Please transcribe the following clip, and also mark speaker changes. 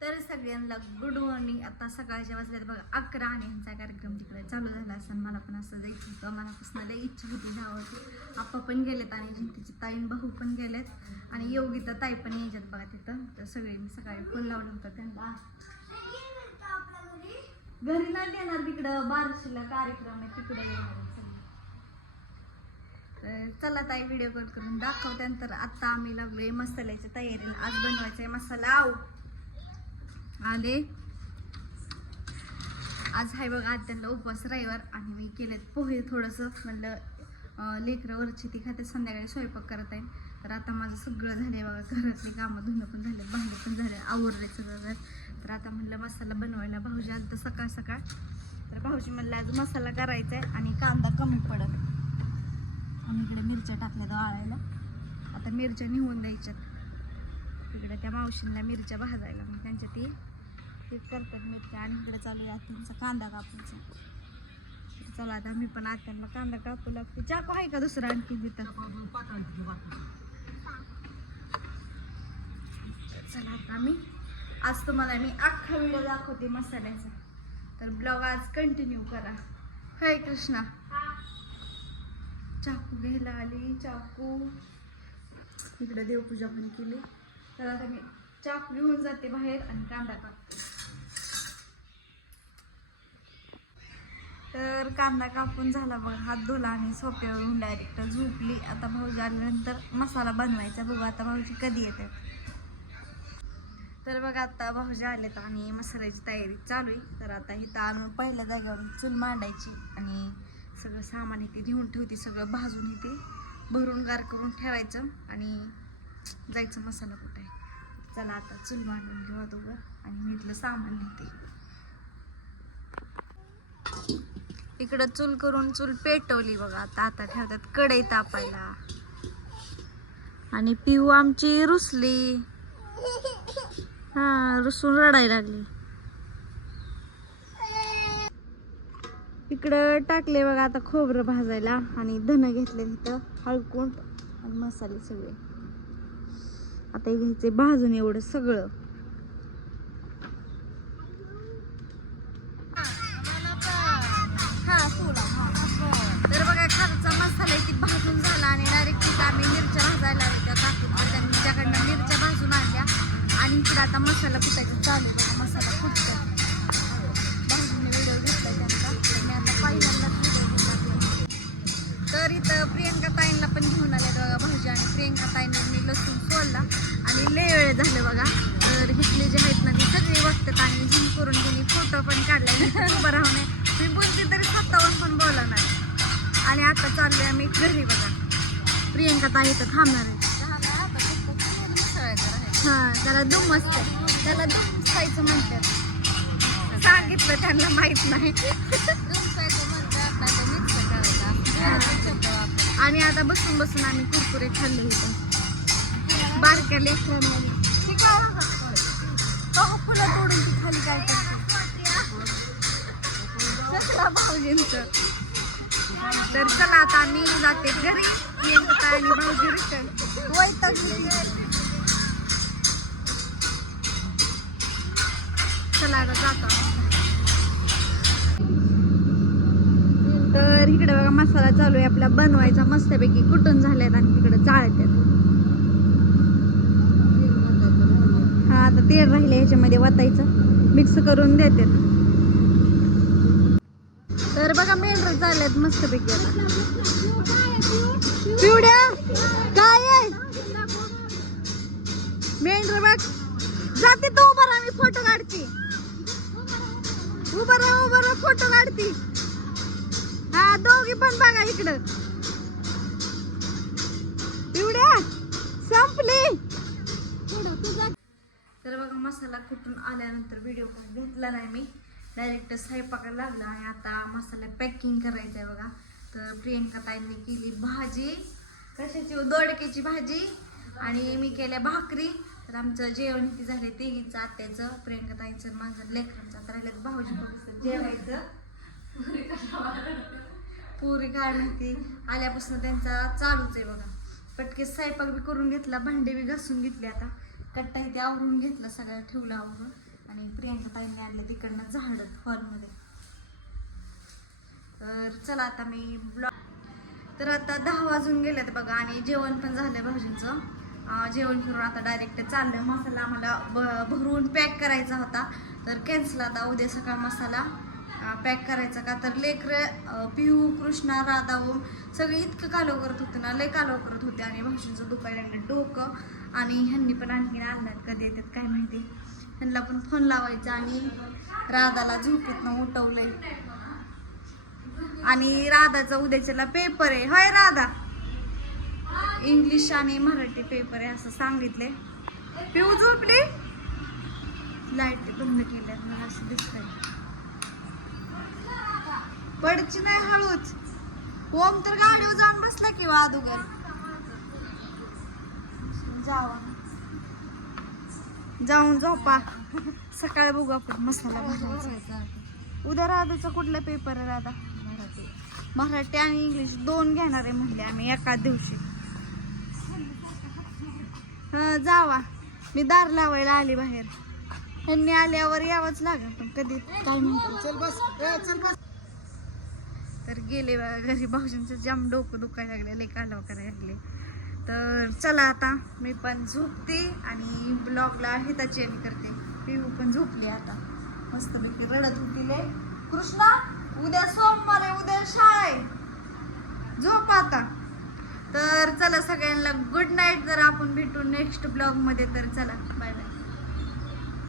Speaker 1: तर सगळ्यांना good morning आता सकाळच्या वाजल्यात बघा अकरा आणि ह्यांचा कार्यक्रम तिकडे चालू झाला असं मला पण असं जायचं होतं मनापासून लई इच्छा होती जावं आप्पा पण गेलेत आणि जिंतीची ताईन भाऊ पण गेलेत. आणि योगिता ताई पण यायच्यात बघा तिथं. तर सगळे मी सकाळी फोन लावलं होतं त्यांना. घरी नाही येणार तिकडं. बारशीला कार्यक्रम आहे तिकडे येणार चला ताई व्हिडिओ कॉल करून दाखवत्यानंतर आता आम्ही लागलोय मसाल्याच्या तयारीला. आज बनवायचा आहे मसाला. आऊ! आले. आज आहे बघा आज त्यांना उपवास रविवार आणि मी केलेत पोहे थोडंसं. म्हणलं अं, लेकरं वरची ती खाते संध्याकाळी स्वयंपाक करत आहे तर आता माझं सगळं झालंय बघा घरातली कामं धुणं पण झालं भांडे पण झाले आवरले सगळं घर तर आता म्हणलं मसाला बनवायला भाऊजी आज तर सकाळ सकाळ. तर भाऊजी म्हणलं आज मसाला करायचा आहे आणि कांदा कमी पडत. आणि इकडे मिरच्या टाकल्या वाळायला. आता मिरच्या निघून द्यायच्यात. इकडे त्या मावशींना मिरच्या भाजायला मग त्यांच्या ती ते करतात मिरच्या आणि इकडे चालू आहे. आत्यांचा कांदा कापूचा. चला आता मी पण आत्यांना कांदा कापू लागते. चाकू आहे का दुसरा आणखी तिथं चला आता आम्ही आज तुम्हाला मी अख्खा व्हिडिओ दाखवते मसाल्याचा. तर ब्लॉग आज कंटिन्यू करा. हाय कृष्णा. चाकू घ्यायला आली. चाकू. इकडे देवपूजा पण केली. तर आता मी चाकू घेऊन जाते बाहेर आणि कांदा कापते. तर कांदा कापून झाला बघा हात धुला आणि सोप्यावरून डायरेक्ट झोपली. आता भाऊजी आल्यानंतर मसाला बनवायचा. बघू आता भाऊजी कधी येते तर बघा आता भाऊजी आलेत आणि मसाल्याची तयारी चालू आहे. तर आता इथं आणून पहिल्या जागेवर चूल मांडायची आणि सगळं सामान इथे घेऊन ठेवते सगळं भाजून इथे भरून गार करून ठेवायचं आणि जायचं मसाला कुठे चला आता चूल मांडून घेऊ दोघं आणि मी इथलं सामान लिहिते. इकडं चूल करून चूल पेटवली बघा. आता आता ठेवतात कढई तापायला. आणि पिऊ आमची रुसली. हा रुसून रडायला लागली. इकडं टाकले बघा आता खोबरं भाजायला आणि धन घेतले तिथं हळकुंड आणि मसाले सगळे. आता हे घ्यायचे भाजून एवढं सगळं. आम्ही मिरच्या भाजायला आल्या त्या काकून. त्यांनी मिरच्या भाजून आणल्या. आणि इकडे आता मसाला कुटायचा चालू आहे. बघा मसाला कुटतो भाजून व्हिडिओ घेतला त्यांचा. मी आता पहिल्यांदाच व्हिडिओ घेतला तर इथं प्रियंका ताईंना पण घेऊन आले बघा भाजी आणि प्रियंका ताईंनी मी लसूण सोडला आणि लय वेळ झालं बघा. तर घेतले जे आहेत ना ते सगळे बघतात आणि झूम करून त्यांनी फोटो पण काढला. बरं पण राहू नये मी बोलते तरी स्वतःहून पण बोला नाही आणि आता चाललोय आम्ही घरी बघा. प्रियंका ताई तर थांबणार आहे. हा त्याला दुम असते. त्याला दुम खायचं म्हणतात. सांगितलं त्यांना माहीत नाही. आणि आता बसून बसून आम्ही कुरकुरे खाल्ले इथं. बारक्या लेकरांमध्ये हो, फुलं तोडून ती खाली काय कसला तर चला आता मी जाते घरी. प्रियंका आणि भाऊजी रिटर्न वैतागली चला आता जातो तर इकडे बघा मसाला चालू आहे आपला. बनवायचा मस्तपैकी. कुटून झाल्यात आणि तिकडे चाळत्यात. हा आता तेल राहिले ह्याच्यामध्ये वतायचं. मिक्स करून देतात तर बघा मेंढर चालल्यात मस्त पैकी पिवड्या काय आहे? मेंढर बघ. जाते तो उभा राहा मी फोटो काढते. उभा राहा उभा राहा फोटो काढते. हा दोघी पण बघा इकडं. पिवड्या संपली. तर बघा मसाला कुठून आल्यानंतर व्हिडिओ घेतला नाही मी. डायरेक्ट स्वयंपाकाला लागला आणि आता मसाला पॅकिंग करायचा आहे बघा. तर प्रियंका ताईंनी केली भाजी. कशाची? हो? दोडक्याची भाजी. आणि मी केल्या भाकरी. तर आमचं जेवण किती झाले? तिघीचं आत्याचं प्रियंका ताईचं माझं लेकरांचं. आता राहिलं भाऊजी जेवायचं. पुरी काढून ती आल्यापासून त्यांचा चालूच आहे बघा. पटके स्वयंपाक बी करून घेतला भांडे बी घासून घेतले आता. कट्टा इथे आवरून घेतलं सगळं ठेवलं आवरून. आणि प्रियांका ताईंनी आणलं तिकडनं झाड हॉलमध्ये. तर चला आता मी ब्लॉग तर आता दहा वाजून गेलेत बघा आणि जेवण पण झालं भाजींचं जेवण करून आता डायरेक्ट चाललं मसाला आम्हाला भरून पॅक करायचा होता. तर कॅन्सल आता उद्या सकाळ मसाला. पॅक करायचा का? तर लेकर पिहू कृष्णा राधा ओम सगळे इतकं कालव करत होते ना लय कालव करत होते. आणि भाषेचं दुपारी आणलं डोकं आणि ह्यांनी पण आणखीन आणलं कधी येतात काय माहिती? त्यांना पण फोन लावायचा आणि राधाला झोपेतनं उठवलंय. आणि राधाचा उद्याच्याला पेपर आहे. होय राधा? इंग्लिश आणि मराठी पेपर आहे असं सांगितले. पिऊ झोपली? लाइट बंद केल्या मला असं दिसतंय. पडची नाही हळूच. ओम तर गाडीवर जाऊन बसला की अगोदर जावा. जाऊन झोपा. सकाळी बघू आपण मसाला उद्या राधाचा कुठला पेपर आहे राधा? मराठी आणि इंग्लिश दोन घेणार आहे म्हणले आम्ही एका दिवशी. जावा. मी दार लावायला आली बाहेर. त्यांनी आल्यावर यावंच लागेल पण कधी काय चल बस. तर गेले बा घरी भाऊजींचं जाम डोकं दुखायला लागले लय कालव करायला लागले तर चला आता मी पण झोपते आणि ब्लॉगला हिताची मी करते. पिहू पण झोपली आता. मस्तपैकी रडत होती कृष्णा उद्या सोमवार आहे उद्या शाळा आहे. झोप आता. तर चला सगळ्यांना गुड नाईट जर आपण भेटू नेक्स्ट ब्लॉगमध्ये तर चला बाय बाय